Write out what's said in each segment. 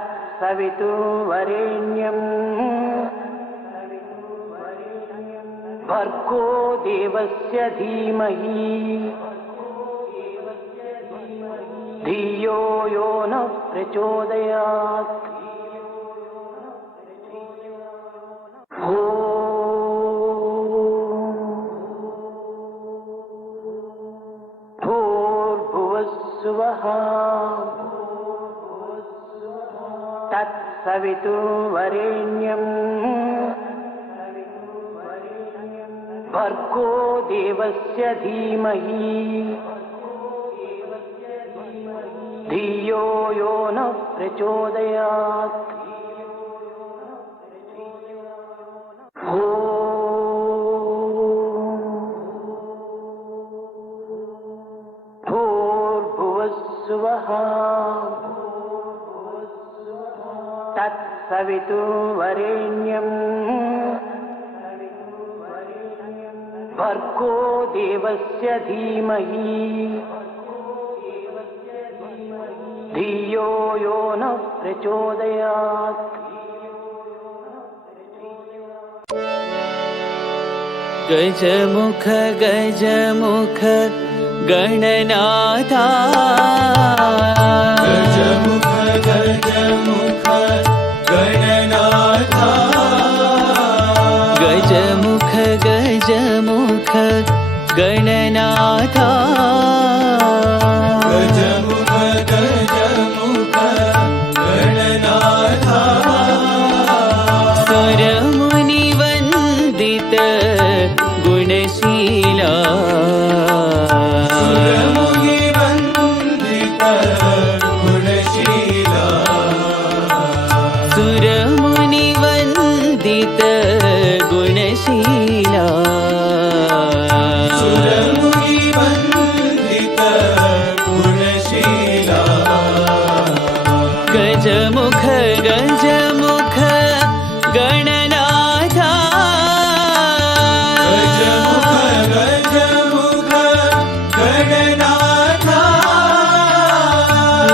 तत्सवितुर्वरेण्यं भर्गो देवस्य धीमहि धियो यो नः प्रचोदयात्। भूर्भुवस्सुवः तत्सवितुर्वरेण्यं भर्गो देवस्य धीमहि धियो यो नः प्रचोदयात्। भूर्भुवस्सुवः तत्सवितुर्वरेण्यं भर्गो देवस्य धीमहि धियो यो नः प्रचोदयात्। गजमुख गजमुख गणनाथा गजमुख गजमुख गणनाथा गजमुख गजमुख गणनाथा गजमुख गजमुख गणनाथा सुरमुनिवन्दित गुणशीला सुरमुनिवन्दित गुणशीला सुरमुनिवन्दित गुणशीला सुरमुनिवन्दित गुणशीला गजमुख गजमुख गणनाथा गजमुख गजमुख गणनाथा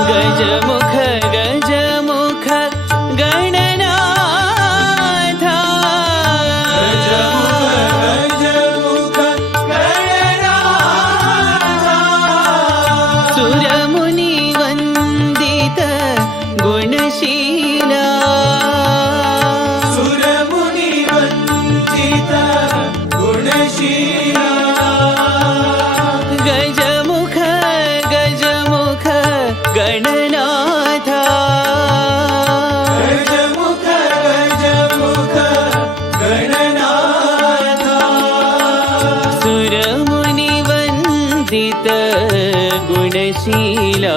गजमुख गजमुख गणनाथा गजमुख गणनाथा सुरमुनिवन्दित गुणशीला सुरमुनिवन्दित गुणशीला गजमुख गजमुख गणनाथा गजमुख गजमुख गणनाथा सुरमुनिवन्दित गुणशीला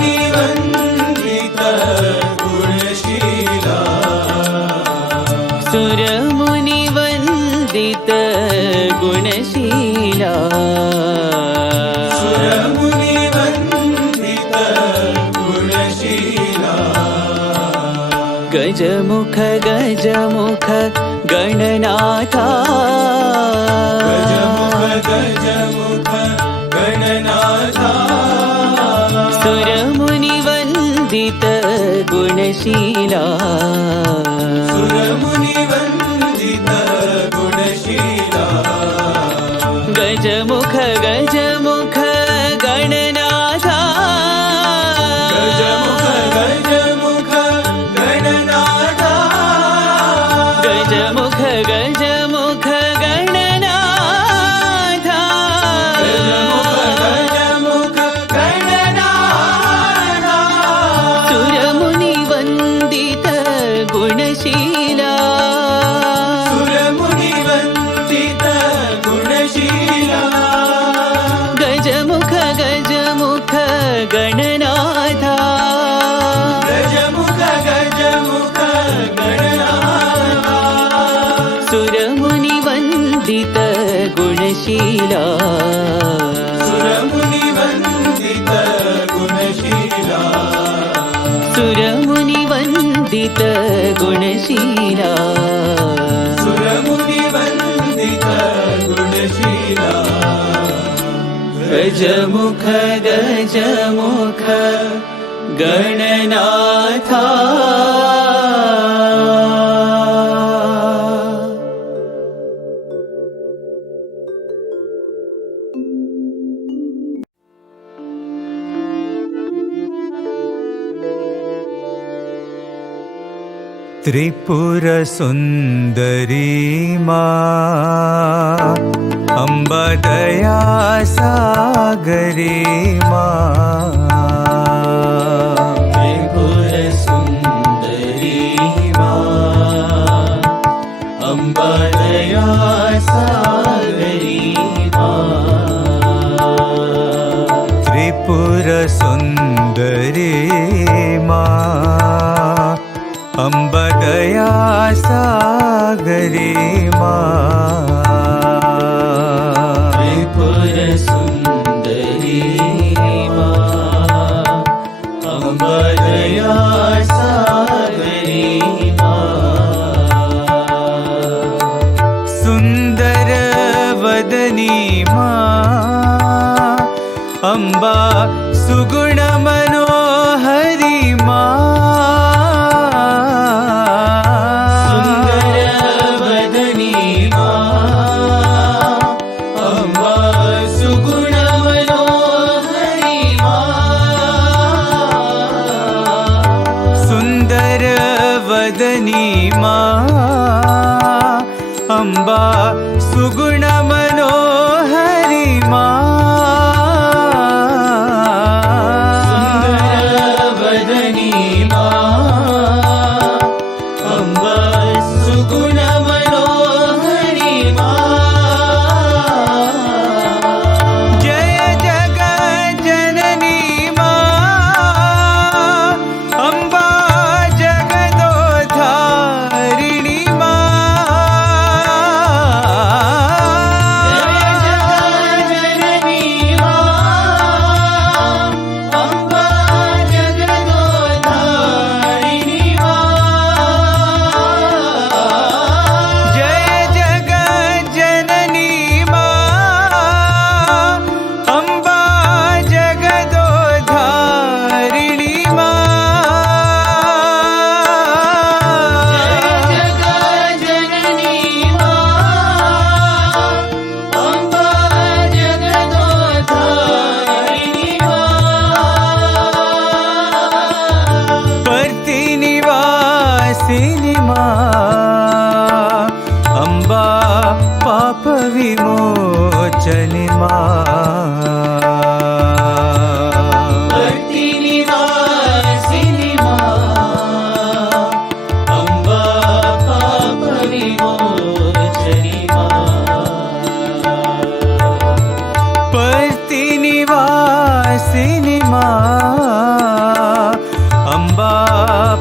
सुरमुनिवन्दित गुणशीला सुरमुनिवन्दित गुणशीला सुरमुनिवन्दित गुणशीला गजमुख गजमुख गणनाथा गजमुख गजमुख गणनाथा सुरमुनिवन्दित गुणशीला सुरमुनिवन्दित गुणशीला गजमुख गजमुख गणनाथा गजमुख गजमुख गणनाथा गजमुख गजमुख गणनाथा गजमुख गजमुख गणनाथा सुरमुनिवन्दित गुणशीला सुरमुनिवन्दित गुणशीला गजमुख गजमुख गणनाथा गजमुख गजमुख गणनाथा सुरमुनिवन्दित गुणशीला सुरमुनिवन्दित गुणशीला सुरमुनिवन्दित गुणशीला सुरमुनिवन्दित गुणशीला गजमुख गजमुख गणनाथा त्रिपुर सुंदरी माँ अम्बा दया सागरी माँ त्रिपुर सुंदरी माँ अम्बा दया सागरी माँ त्रिपुर सुंदरी माँ अम्बा दया सागरी माँ त्रिपुर सुंदरी माँ अम्बा दया सागरी माँ सुंदर वदनी माँ अम्बा सुगुण मनोहरी माँ अम्बा सुगुण मनोहरी माँ सुंदर वदनी माँ अम्बा सुगुण मनोहरी माँ जय जगत जननी माँ अम्बा जगदोधारिणी अम्बा पाप विमोचनि प्रतिनिवासिनि माँ अम्बा पाप विमोचनि प्रतिनिवासिनि अम्बा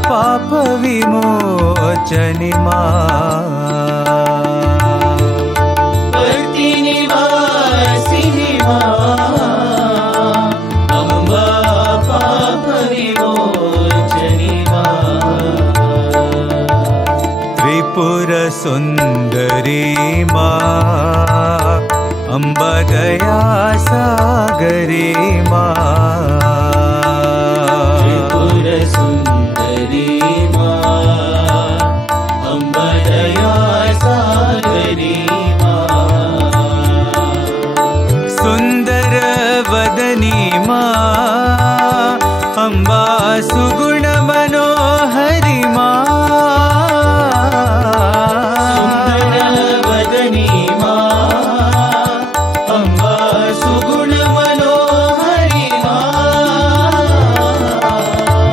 पाप विमोचनि प्रतिनिवासिनि अम्बा पाप विमोचनि त्रिपुर सुंदरी माँ अम्बा दया सागरी माँ त्रिपुर सुंदरी माँ अम्बा दया सागरी माँ सुंदर वदनी माँ अम्बा सुगुण मनोहरी माँ सुंदर वदनी माँ अम्बा सुगुण मनोहरी माँ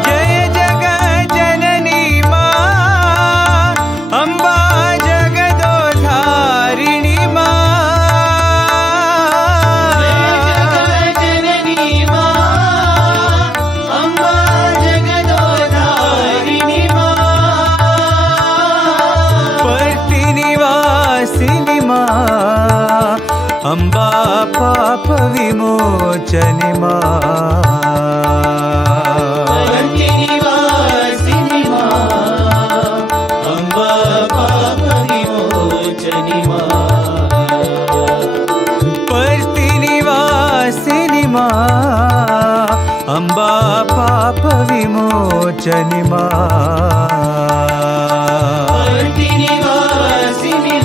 जय जगत जननी माँ अम्बा जगदोधारिणी माँ जननी माँ अम्बा जगदोधारिणी माँ प्रतिनिवासिनि माँ अम्बा पाप विमोचनि माँ प्रतिनिवासिनि माँ अम्बा पाप विमोचनि माँ प्रतिनिवासिनि माँ अम्बा पाप विमोचनि निवासिनि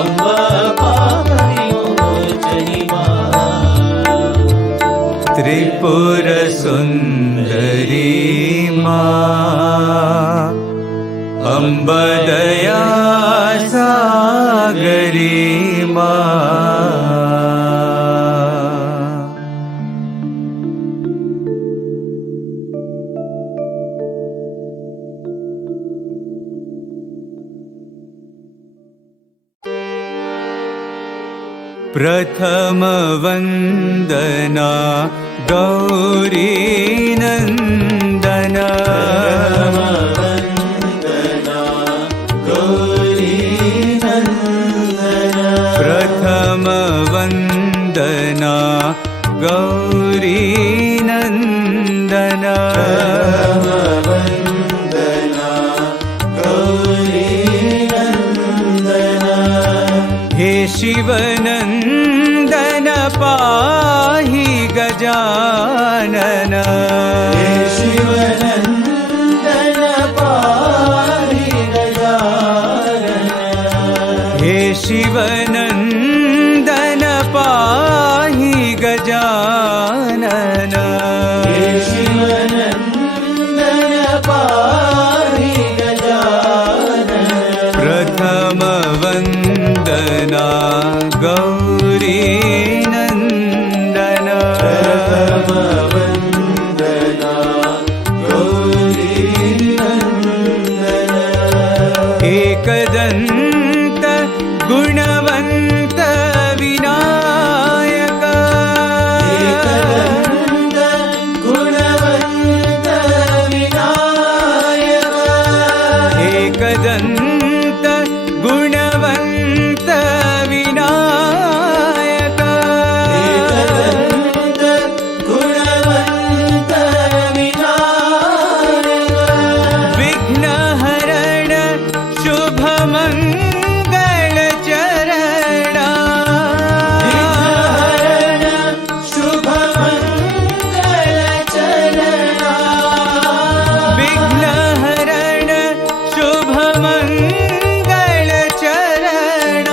अम्बा पाप विमोचनि त्रिपुर सुंदरी अम्ब दया सागरी प्रथम वंदना गौरी नंदना प्रथम वंदना गौरी नंदना हे शिवनंदन पाहि गजानन शिवनंदन पाहि गजानन हे शिवनंदन पाहि गजानन शिवनंदन पाहि गजानन प्रथम वंदना गौरी नंदन वंदना गौरी नंदन एकदंत गुणवंत विनायक एकदंत गुणवंत विनायक एकदंत गुणवंत विनायक एकदंत गुणवंत विनायक विघ्नहरण शुभ मंगल चरण विघ्नहरण शुभ मंगल चरण विघ्नहरण शुभ मंगल चरण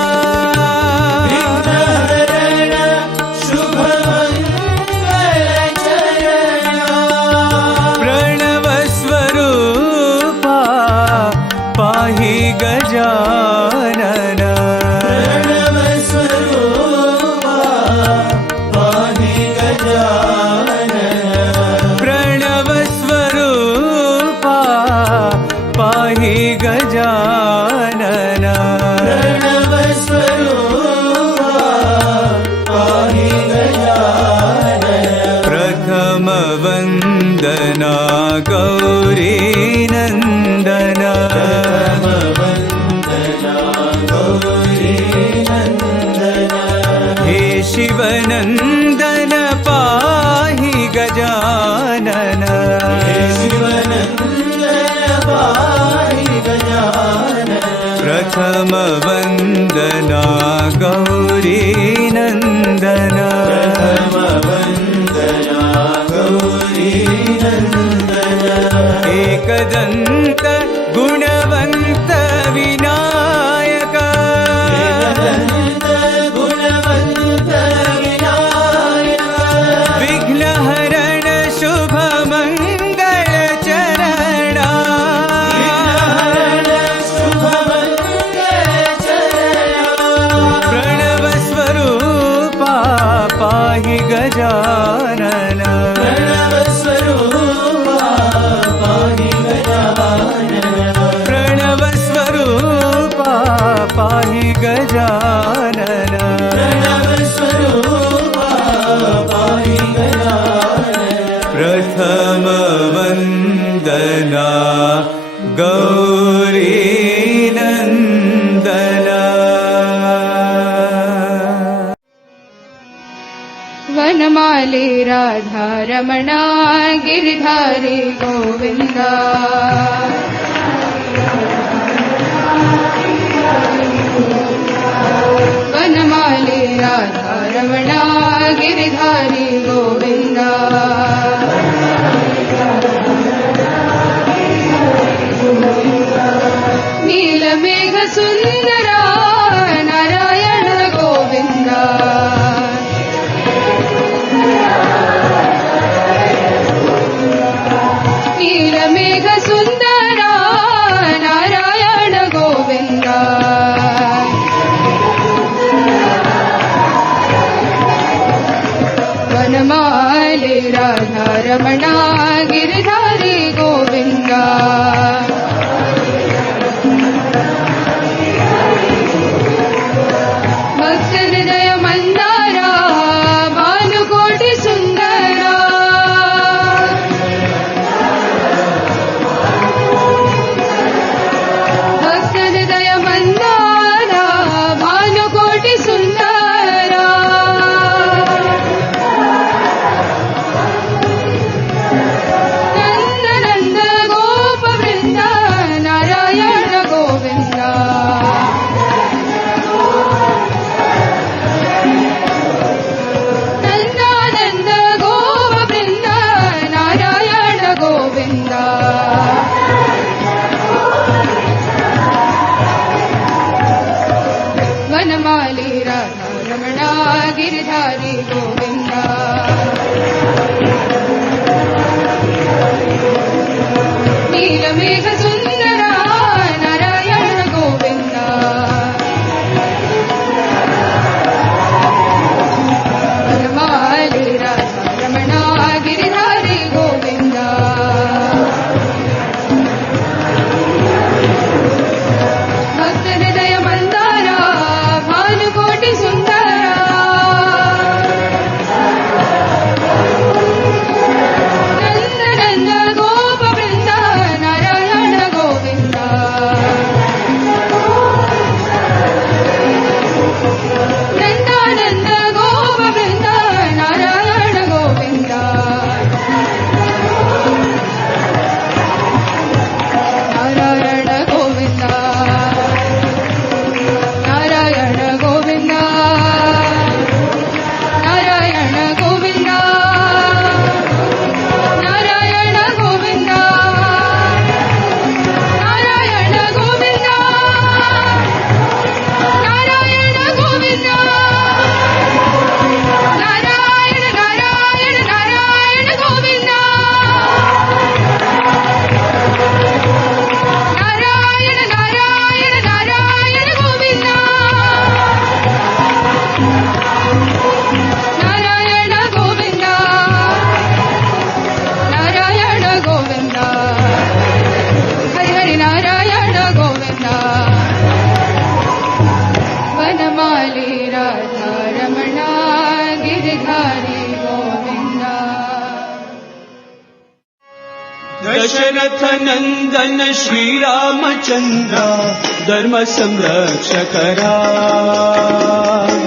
विघ्नहरण शुभ मंगल चरण प्रणव स्वरूपा पाहि गजानन प्रणव स्वरूपा पाहि गजानन प्रणव स्वरूपा पाहि गजानन प्रणव स्वरूपा पाहि गजानन प्रथम वंदना गौरी नंदन वंदना गौरी नंदन हे शिवनंदन पाहि गजानन शिवनंदन पाहि गजानन प्रथम वंदना गौरी नंदन वंदना गौरी नंदन एकदंत गुणवंत विनायक एकदंत गुणवंत विनायक विघ्नहरण शुभ मंगल चरण विघ्नहरण शुभ मंगल चरण प्रणव स्वरूपा पाहि गजानन प्रणव स्वरूपा पाहि गजानन प्रणव स्वरूपा पाहि गजानन प्रणव स्वरूपा पाहि गजानन प्रथम वंदना गौरी नंदन वनमाली राधा रमणा गिरिधारी गोविंदा वनमाली राधा रमणा गिरिधारी गोविंदा रमण गिरिधारी गोविन्द भक्त हृदय मन्दारा भानुकोटि सुन्दरा भक्त हृदय मन्दारा भानुकोटि सुन्दरा नन्द नन्द गोप वृन्द नारायण गोविन्द नन्दानन्द गोप वृन्द नारायण गोविन्द वनमाली राधा रमण गिरिधारी गोविन्द नीलमेघ सुन्दरा नारायण गोविन्द वनमाली राधा रमण गिरिधारी गोविन्द भक्त हृदय मन्दारा भानुकोटि सुन्दरा नन्द नन्द गोप वृन्द नारायण गोविन्द नन्दानन्द गोप वृन्द नारायण गोविन्द नारायण गोविन्द नारायण गोविन्द नारायण गोविन्द नारायण गोविन्द नारायण गोविन्द नारायण गोविन्द नारायण नारायण नारायण गोविन्द नारायण नारायण नारायण गोविन्द नारायण गोविन्द नारायण गोविन्द हरि हरि नारायण गोविन्द वनमाली राधा रमण गिरिधारी गोविन्द दशरथ नंदन श्रीरामचंद्र धर्म संरक्षकरा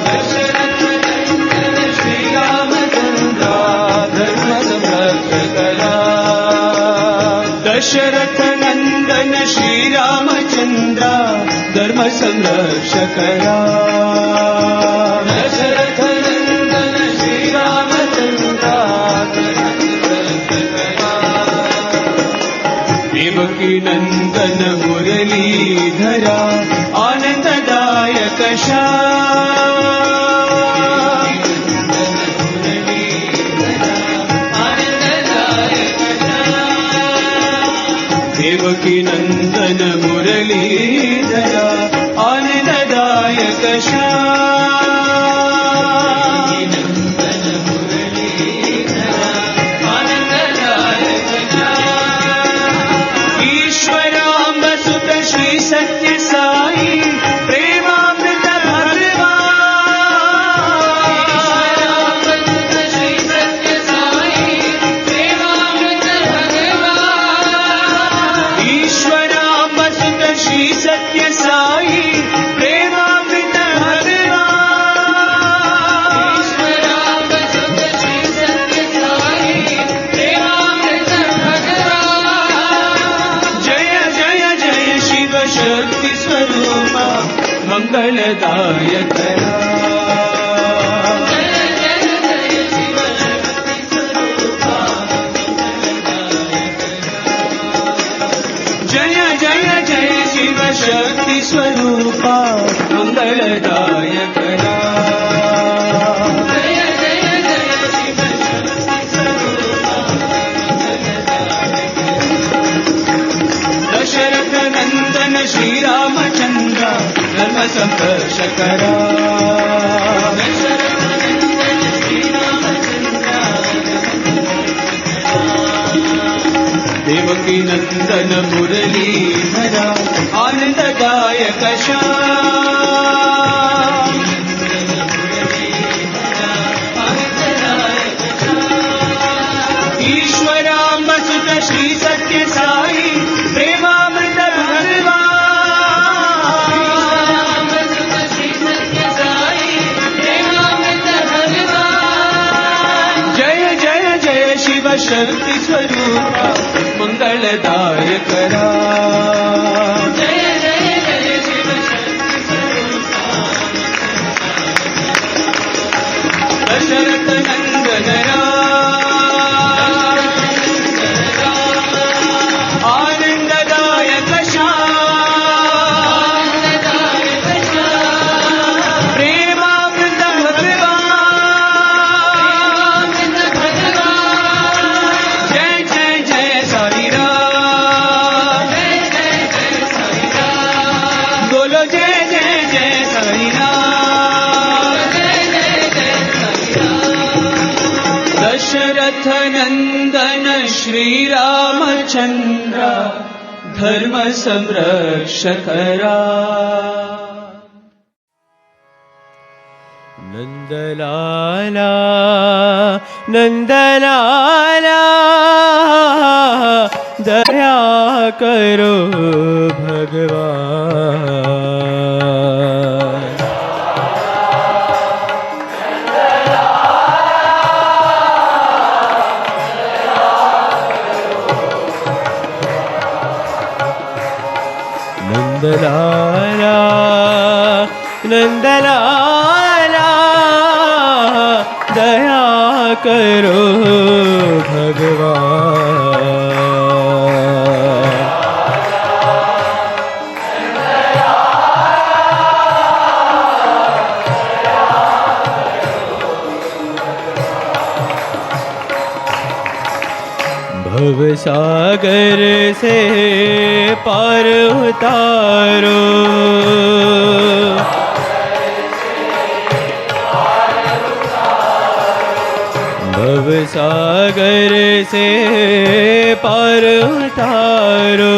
दशरथ नंदन श्रीरामचंद्र धर्म संरक्षकरा दशरथ नंदन श्रीरामचंद्र धर्म संरक्षकरा दशरथ नंदन श्रीरामचंद्र देवकी नंदन मुरलीधरा आनंददायक देवकी नंदन मुरलीधरा आनंददायक ईश्वराम्ब सुत श्री सत्य साई प्रेमामृत भगवान ईश्वराम्ब सुत श्री सत्य साई प्रेमामृत भगवान जय जय जय शिव शक्ति स्वरूपा मंगलदायक जय जय जय शिव शक्ति स्वरूपा मंगलदायक दशरथ नंदन श्रीरामचंद्र धर्म संरक्षकरा दशरथ नंदन श्रीरामचंद्र देवकी नंदन मुरलीधरा आनंददायक श्याम ईश्वरामृत श्री सत्य साई प्रेमामृत भगवान जय जय जय शिव शक्ति स्वरूपा मंगलदायक राम जय जय जय शिव शक्ति स्वरूपा दशरथ नंदन आनंददायक श्याम प्रेमामृत भगवान जय जय जय साई राम बोलो जय जय जय साई राम दशरथ नंदन श्री रामचंद्र धर्म संरक्षक नंदलाला नंदलाला दया करो भगवान नंदलाला नंदलाला दया करो भगवान भव सागर से पार उतारो भव सागर से पार उतारो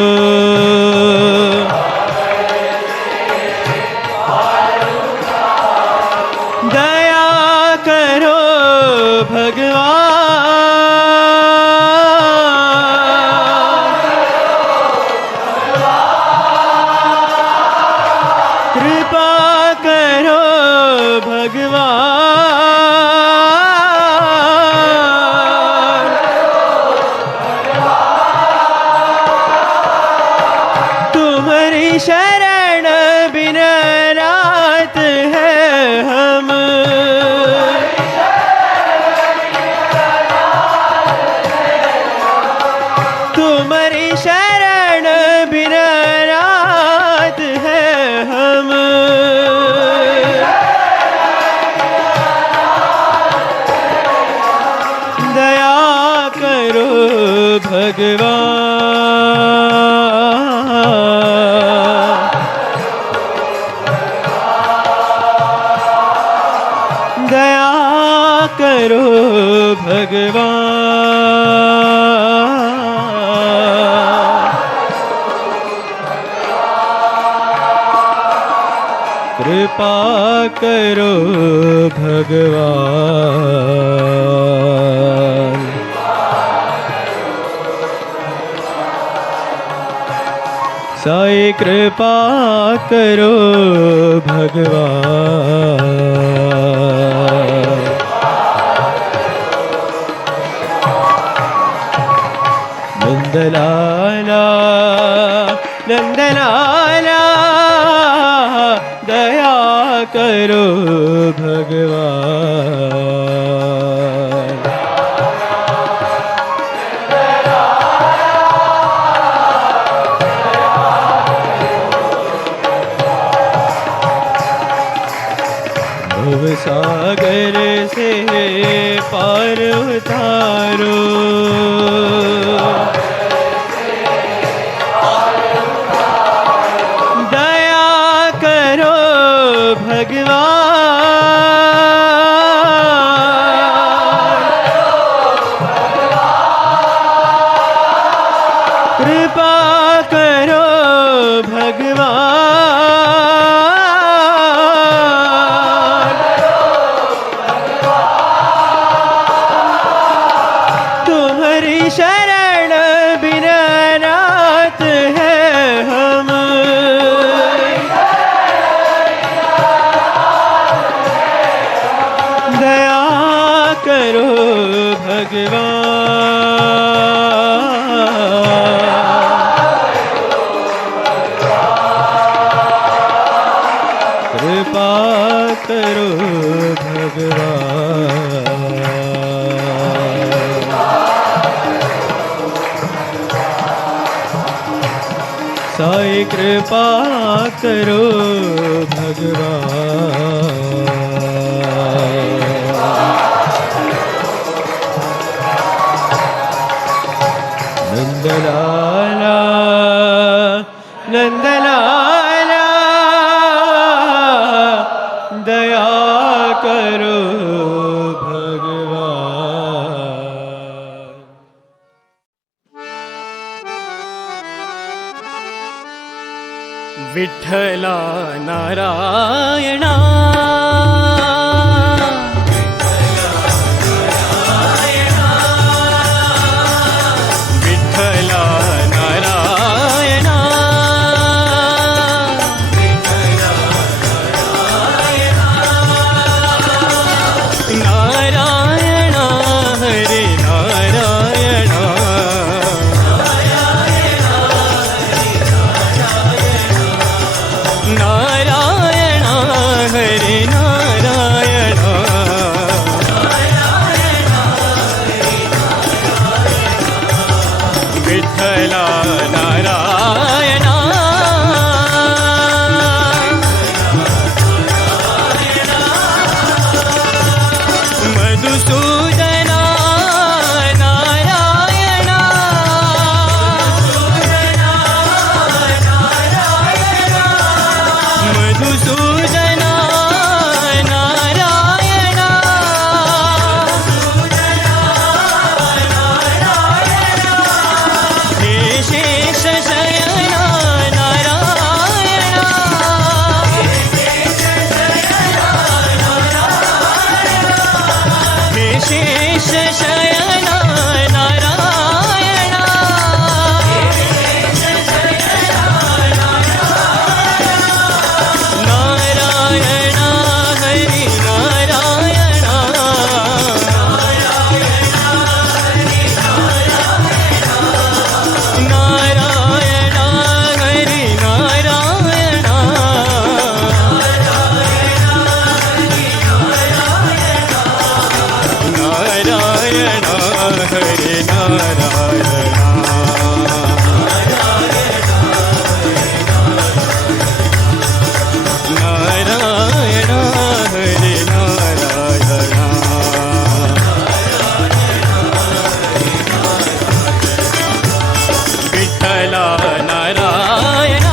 दया करो भगवान कृपा करो भगवान तुम्हारी शरण बिन रात है हम तुम्हारी शरण बिन रात है हम दया करो भगवान दया करो भगवान कृपा करो भगवान साई कृपा करो भगवान नंदलाला नंदलाला दया करो भगवान भव सागर से पार उतारो दया करो भगवान कृपा करो भगवान, तुम्हारी शरण बिना नाथ है हम। दया करो भगवान, कृपा करो भगवान। साई कृपा करो भगवान। नंदलाला नंदलाला दया करो भगवान। विठ्ठला नारायणा, विठ्ठला नारायणा, नारायण हरे नारायण, नारायण हरे नारायण, विठ्ठला नारायण, मधुसूदना नारायण, मधुसूदना नारायण, हे शेष शयन नारायण, हे शेष शयन नारायण, नारायण हरि नारायण, नारायण हरि नारायण, नारायण हरि नारायण, नारायण हरि नारायण, विठ्ठला नारायण,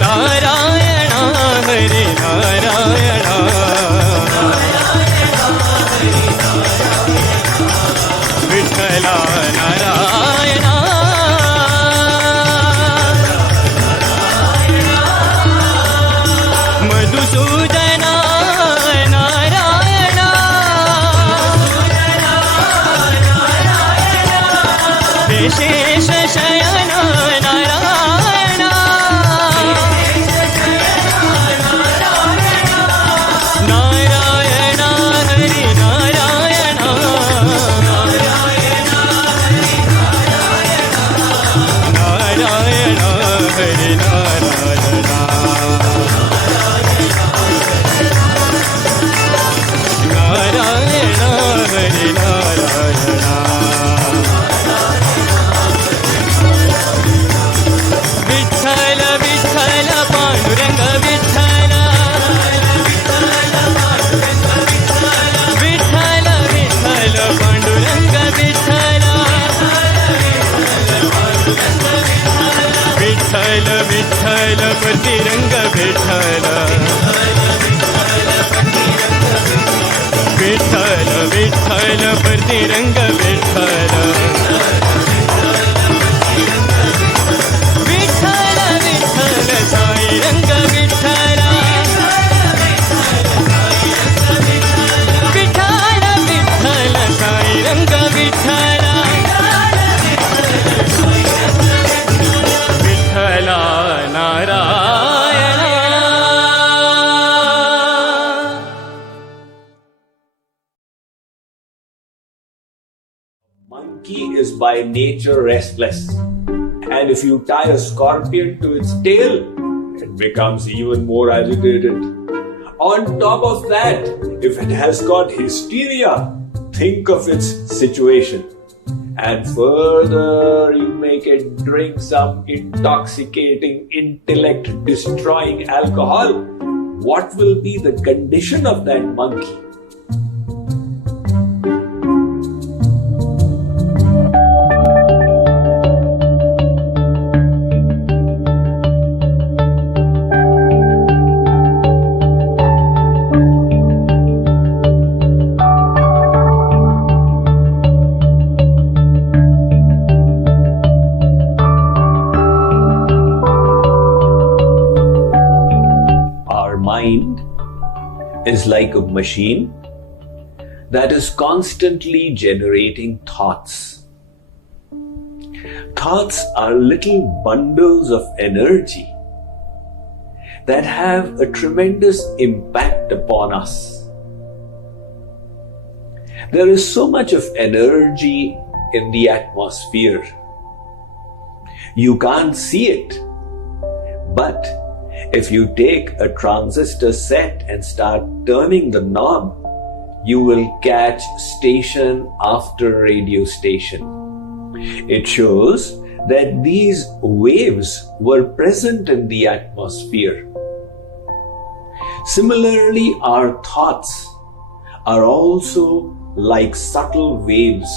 नारायण हरि नारायण, विठ्ठला नारायण, मधुसूदना नारायण, विशेष शयन नारायण, नारायण हरि नारायण, नारायण हरि नारायण, नारायण हरि नारायण, विठ्ठल विठ्ठल पांडुरंग विठ्ठल, विठ्ठल विठ्ठल पांडुरंग विठ्ठल, विठ्ठल विठ्ठल पतिरंग विठ्ठल, विठ्ठल विठ्ठल विठ्ठल वरती रंग विठ्ठल विठ्ठल विठ्ठल साई रंग विठ्ठल विठ्ठल विठ्ठल साई रंग Vitthal Vitthala Narayan. Monkey is by nature restless, and if you tie a scorpion to its tail, it becomes even more agitated. On top of that, if it has got hysteria, think of its situation. And further, you make it drink some intoxicating, intellect-destroying alcohol. What will be the condition of that monkey? Is like a machine that is constantly generating thoughts. Thoughts are little bundles of energy that have a tremendous impact upon us. There is so much of energy in the atmosphere. You can't see it, but if you take a transistor set and start turning the knob, you will catch station after radio station. It shows that these waves were present in the atmosphere. Similarly, our thoughts are also like subtle waves.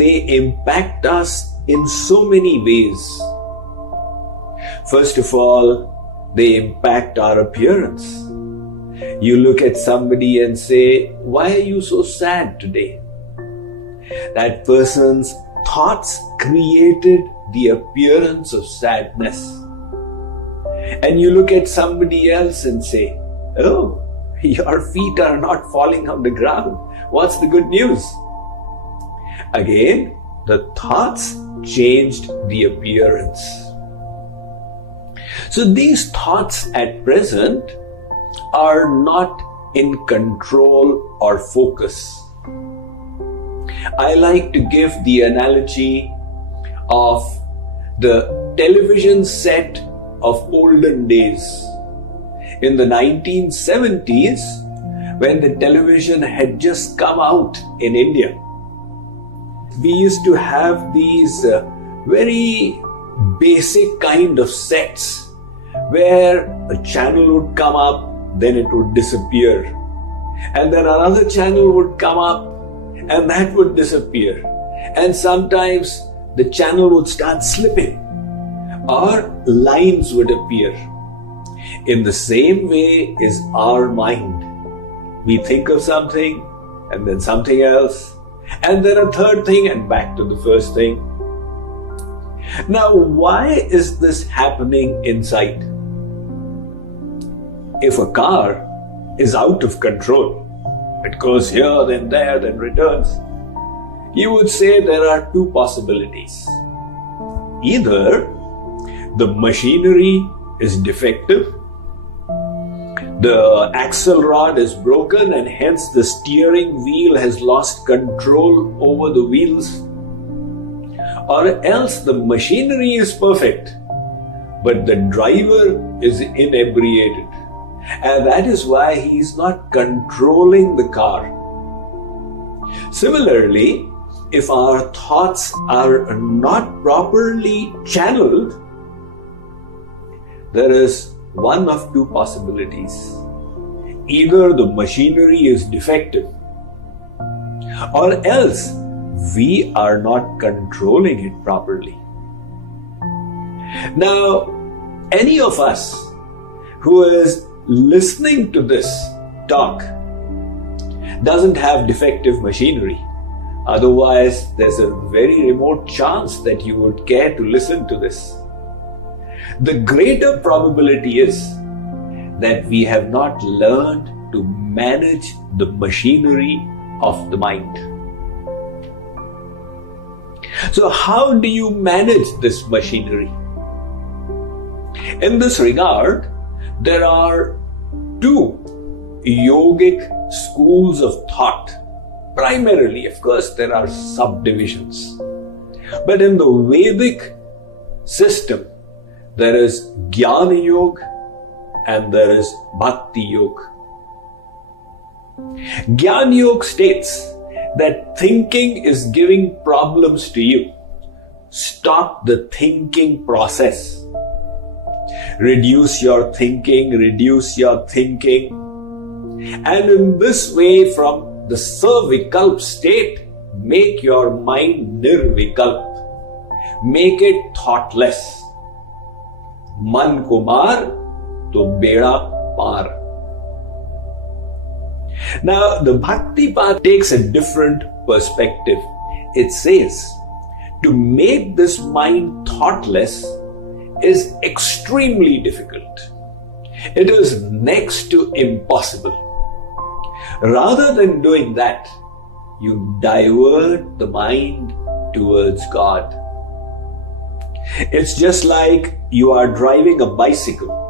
They impact us in so many ways. First of all, they impact our appearance. You look at somebody and say, "Why are you so sad today?" That person's thoughts created the appearance of sadness. And you look at somebody else and say, "Oh, your feet are not falling on the ground. What's the good news?" Again, the thoughts changed the appearance. So these thoughts at present are not in control or focus. I like to give the analogy of the television set of olden days. In the 1970s, when the television had just come out in India, we used to have these very basic kind of sets where a channel would come up, then it would disappear. And then another channel would come up and that would disappear. And sometimes the channel would start slipping or lines would appear. In the same way is our mind. We think of something and then something else and then a third thing and back to the first thing. Now, why is this happening inside? If a car is out of control, it goes here, then there, then returns, you would say there are two possibilities. Either the machinery is defective, the axle rod is broken and hence the steering wheel has lost control over the wheels, or else the machinery is perfect, but the driver is inebriated. And that is why he is not controlling the car. Similarly, if our thoughts are not properly channeled, there is one of two possibilities. Either the machinery is defective, or else we are not controlling it properly. Now, any of us who is listening to this talk doesn't have defective machinery. Otherwise, there's a very remote chance that you would care to listen to this. The greater probability is that we have not learned to manage the machinery of the mind. So, how do you manage this machinery? In this regard, there are two yogic schools of thought. Primarily, of course, there are subdivisions. But in the Vedic system, there is Jnana Yoga and there is Bhakti Yoga. Jnana Yoga states that thinking is giving problems to you. Stop the thinking process. Reduce your thinking. And in this way, from the Savikalp state, make your mind Nirvikalp. Make it thoughtless. Man ko maar, to beda par. Now, the Bhakti path takes a different perspective. It says, to make this mind thoughtless is extremely difficult. It is next to impossible. Rather than doing that, you divert the mind towards God. It's just like you are driving a bicycle.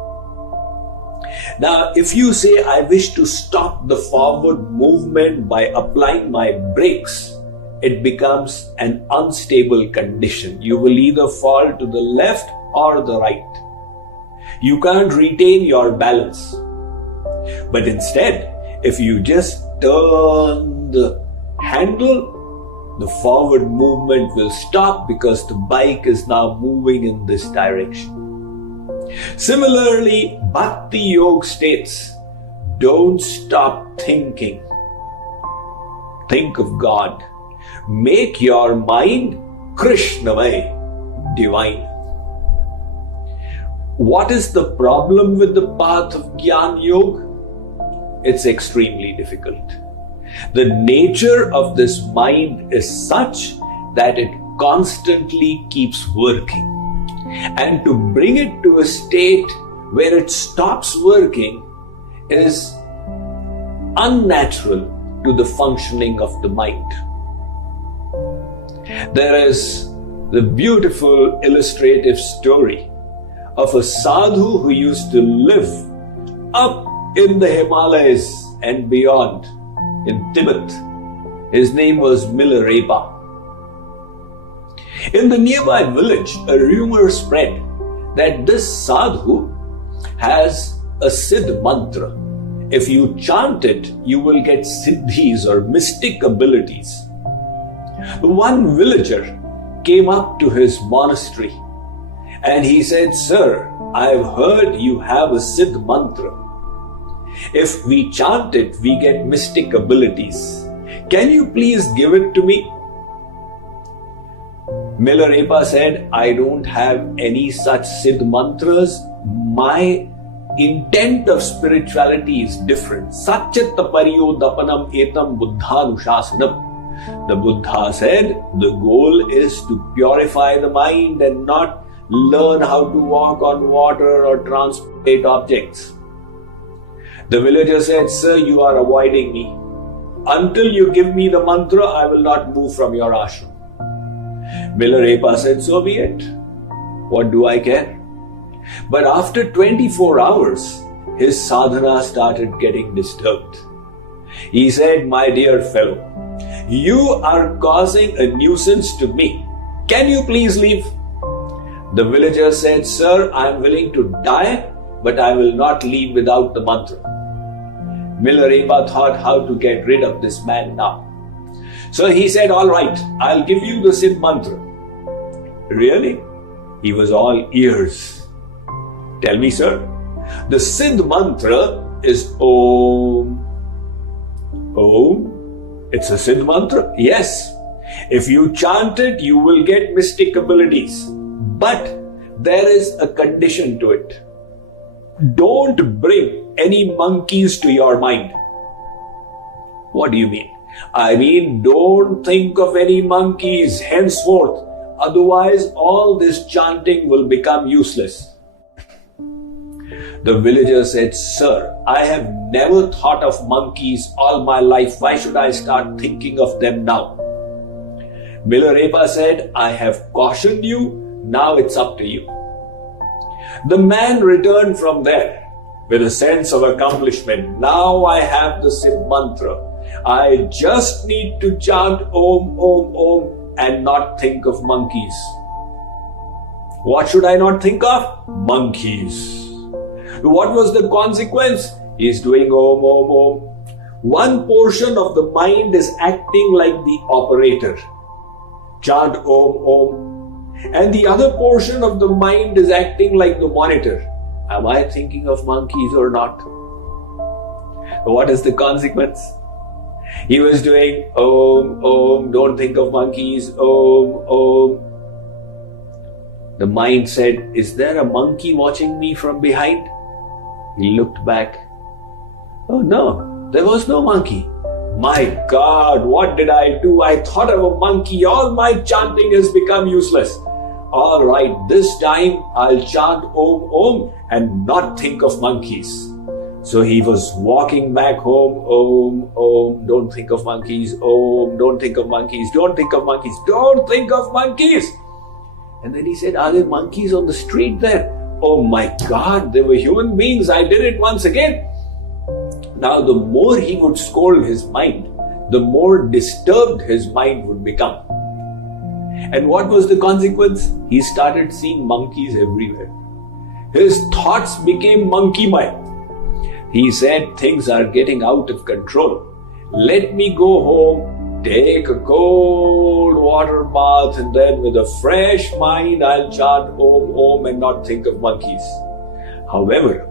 Now, if you say, I wish to stop the forward movement by applying my brakes, it becomes an unstable condition. You will either fall to the left or the right. You can't retain your balance. But instead, if you just turn the handle, the forward movement will stop because the bike is now moving in this direction. Similarly, Bhakti Yoga states, don't stop thinking. Think of God. Make your mind Krishnamay, divine. What is the problem with the path of Jnana Yoga? It's extremely difficult. The nature of this mind is such that it constantly keeps working. And to bring it to a state where it stops working is unnatural to the functioning of the mind. There is the beautiful illustrative story of a sadhu who used to live up in the Himalayas and beyond in Tibet. His name was Milarepa. In the nearby village, a rumor spread that this sadhu has a Siddh mantra. If you chant it, you will get siddhis or mystic abilities. One villager came up to his monastery and he said, Sir, I have heard you have a Siddh mantra. If we chant it, we get mystic abilities. Can you please give it to me? Milarepa said, I don't have any such Siddh mantras. My intent of spirituality is different. Satyatapariyo dapanam etam buddhanushasanam. The Buddha said, the goal is to purify the mind and not learn how to walk on water or transport objects. The villager said, Sir, you are avoiding me. Until you give me the mantra, I will not move from your ashram. Milarepa said, so be it. What do I care? But after 24 hours, his sadhana started getting disturbed. He said, my dear fellow, you are causing a nuisance to me. Can you please leave? The villager said, Sir, I am willing to die, but I will not leave without the mantra. Milarepa thought how to get rid of this man now. So he said, all right, I'll give you the Siddh mantra. Really? He was all ears. Tell me, sir. The Siddh mantra is Om. Om? It's a Siddh mantra? Yes. If you chant it, you will get mystic abilities. But there is a condition to it. Don't bring any monkeys to your mind. What do you mean? I mean, don't think of any monkeys henceforth. Otherwise, all this chanting will become useless. The villager said, Sir, I have never thought of monkeys all my life. Why should I start thinking of them now? Milarepa said, I have cautioned you. Now it's up to you. The man returned from there with a sense of accomplishment. Now I have the Siddh mantra. I just need to chant Om, Om, Om and not think of monkeys. What should I not think of? Monkeys. What was the consequence? He is doing Om, Om, Om. One portion of the mind is acting like the operator. Chant Om, Om. And the other portion of the mind is acting like the monitor. Am I thinking of monkeys or not? What is the consequence? He was doing Om, Om, don't think of monkeys, Om, Om. The mind said, Is there a monkey watching me from behind? He looked back. Oh no, there was no monkey. My God, what did I do? I thought of a monkey. All my chanting has become useless. All right, this time I'll chant Om, Om and not think of monkeys. So he was walking back home. Om, Om, don't think of monkeys. Om, don't think of monkeys. Don't think of monkeys. Don't think of monkeys. And then he said, Are there monkeys on the street there? Oh my God, they were human beings. I did it once again. Now, the more he would scold his mind, the more disturbed his mind would become. And what was the consequence? He started seeing monkeys everywhere. His thoughts became monkey-mad. He said, Things are getting out of control. Let me go home, take a cold water bath, and then with a fresh mind, I'll chant Om, Om and not think of monkeys. However,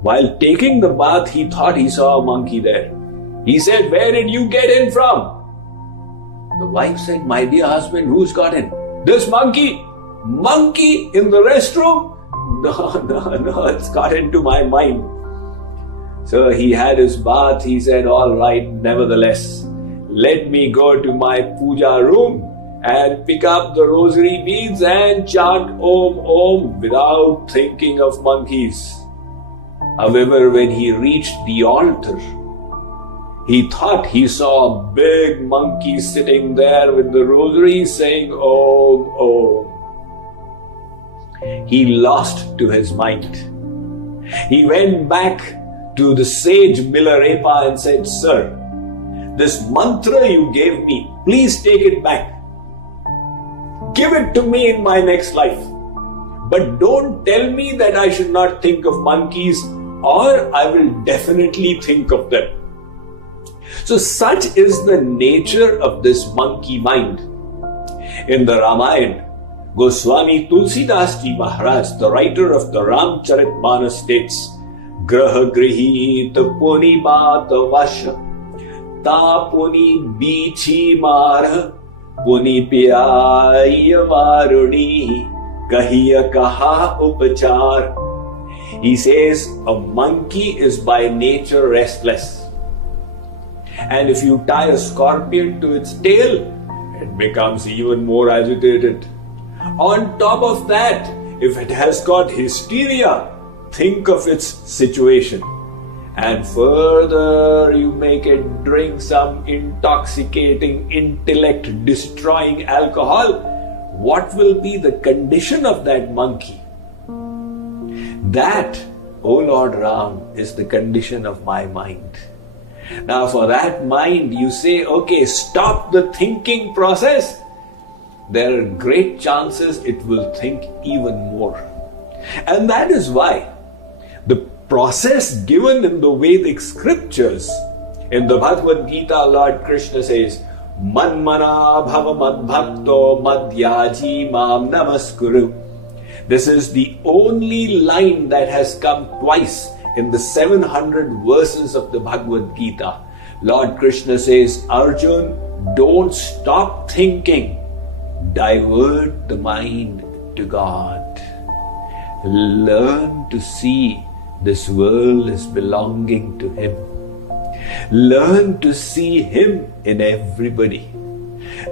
while taking the bath, he thought he saw a monkey there. He said, Where did you get in from? The wife said, My dear husband, who's got in? This monkey. Monkey in the restroom? No, it's got into my mind. So he had his bath. He said, All right, nevertheless, let me go to my puja room and pick up the rosary beads and chant Om, Om without thinking of monkeys. However, when he reached the altar, he thought he saw a big monkey sitting there with the rosary saying Om, Om. He lost to his mind. He went back to the sage Milarepa and said, Sir, this mantra you gave me, please take it back. Give it to me in my next life. But don't tell me that I should not think of monkeys, or I will definitely think of them. So such is the nature of this monkey mind. In the Ramayana, Goswami Tulsidas Ji Maharaj, the writer of the Ramcharitmanas, states, Graha grihit puni baat vasha, ta puni bichi mar, puni piyaya varuni, kahiya kaha upachar. He says a monkey is by nature restless. And if you tie a scorpion to its tail, it becomes even more agitated. On top of that, if it has got hysteria, think of its situation. And further, you make it drink some intoxicating, intellect-destroying alcohol. What will be the condition of that monkey? That, O Lord Ram, is the condition of my mind. Now for that mind, you say, okay, stop the thinking process. There are great chances it will think even more. And that is why the process given in the Vedic scriptures, in the Bhagavad Gita, Lord Krishna says, Manmana bhava madbhakto madhyaji mam namaskuru. This is the only line that has come twice in the 700 verses of the Bhagavad Gita. Lord Krishna says, Arjun, don't stop thinking. Divert the mind to God. Learn to see this world is belonging to Him. Learn to see Him in everybody.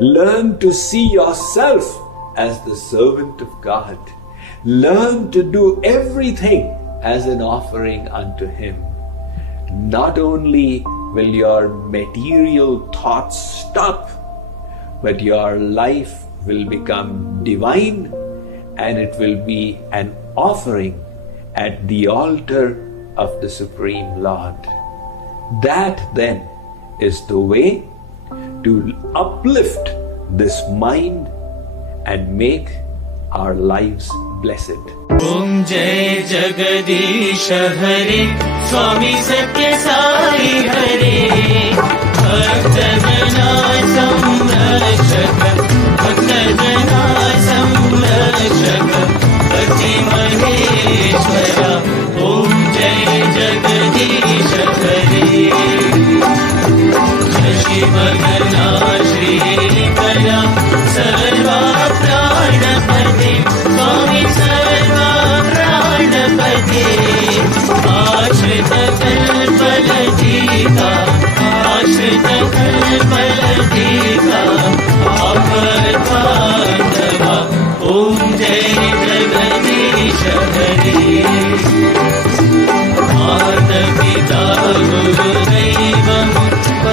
Learn to see yourself as the servant of God. Learn to do everything as an offering unto Him. Not only will your material thoughts stop, but your life will become divine, and it will be an offering at the altar of the Supreme Lord. That then is the way to uplift this mind and make our lives blessed. Om Jai Jagadish Hare, Swami Sathya Sai Hare, Bhakta Jana Samrakshak, Bhakta Jana Samrakshak, Pati Maheshwara. Om Jai Jagadish Hare, Shashi Bhagana Shri Kara, Sarva Pranapati, Swami Sarva Pranapati, Ashrita Kalpaladika, Ashrita Kalpaladika, Apatandava. Om Jai Jagadish Hare, Mata Pita Guru Daivam,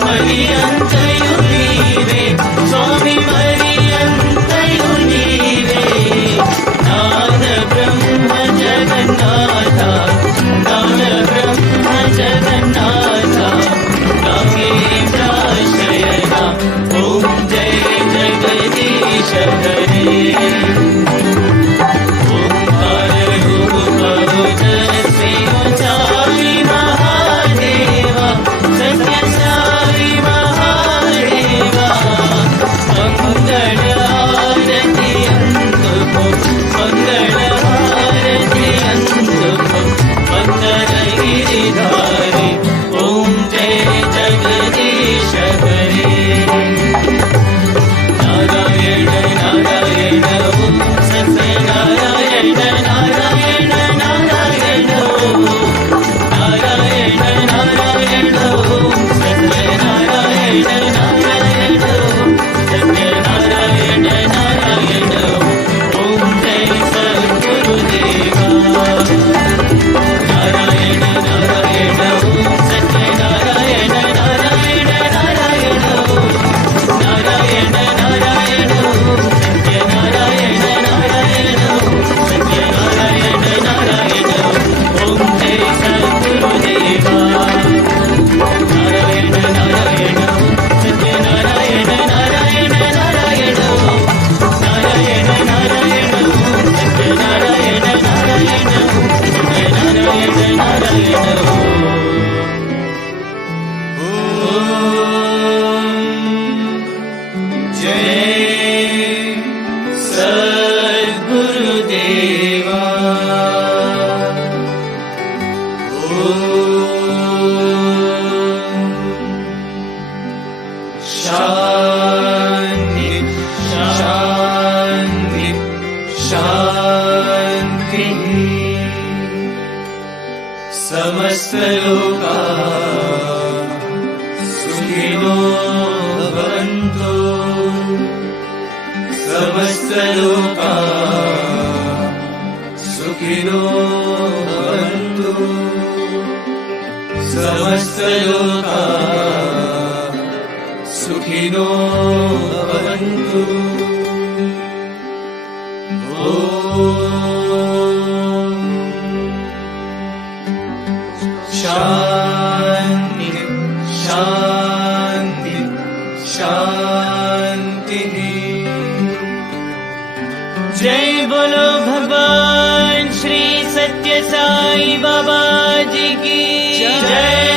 Mariyantayunive, Swami Mariyantayunive, Nana Brahma Jagannatha, Nana Brahma Jagannatha, Nagendra Shayana. Om Jai Jagadish Hare, Omkar Rupa Jai Sai Mahadeva, Sathya Sai Mahadeva, Mangala Arati Antuko, Mangala Arati Antuko, Mandara Giridhari. Om Jai Jagadish Hare, Narayana Narayana Om Satya Narayana Narayana Narayana Om Narayana Narayana Om Satya Narayana Narayana Om Satya Narayana Narayana Om Jai Sadguru Deva. Narayana Narayana Om Satya Narayana Narayana Narayana Om Narayana Narayana Om Satya Narayana Narayana Om Satya Narayana Narayana Om Jai Sadguru Deva. Narayana Narayana Om Satya Narayana Narayana Narayana Om Narayana Narayana Om Satya Narayana Narayana Om Satya Narayana Narayana Om. Jai Sadguru Deva. Shanti, Shanti, Shanti. Samasta loka sukhino bhavantu, Samasta loka sukhino bhavantu, Samasta loka sukhino bhavantu. Om Shanti, Shanti, Shanti. Jai Bolo Bhagwan Shri Sathya Sai Baba Ji ki Jai.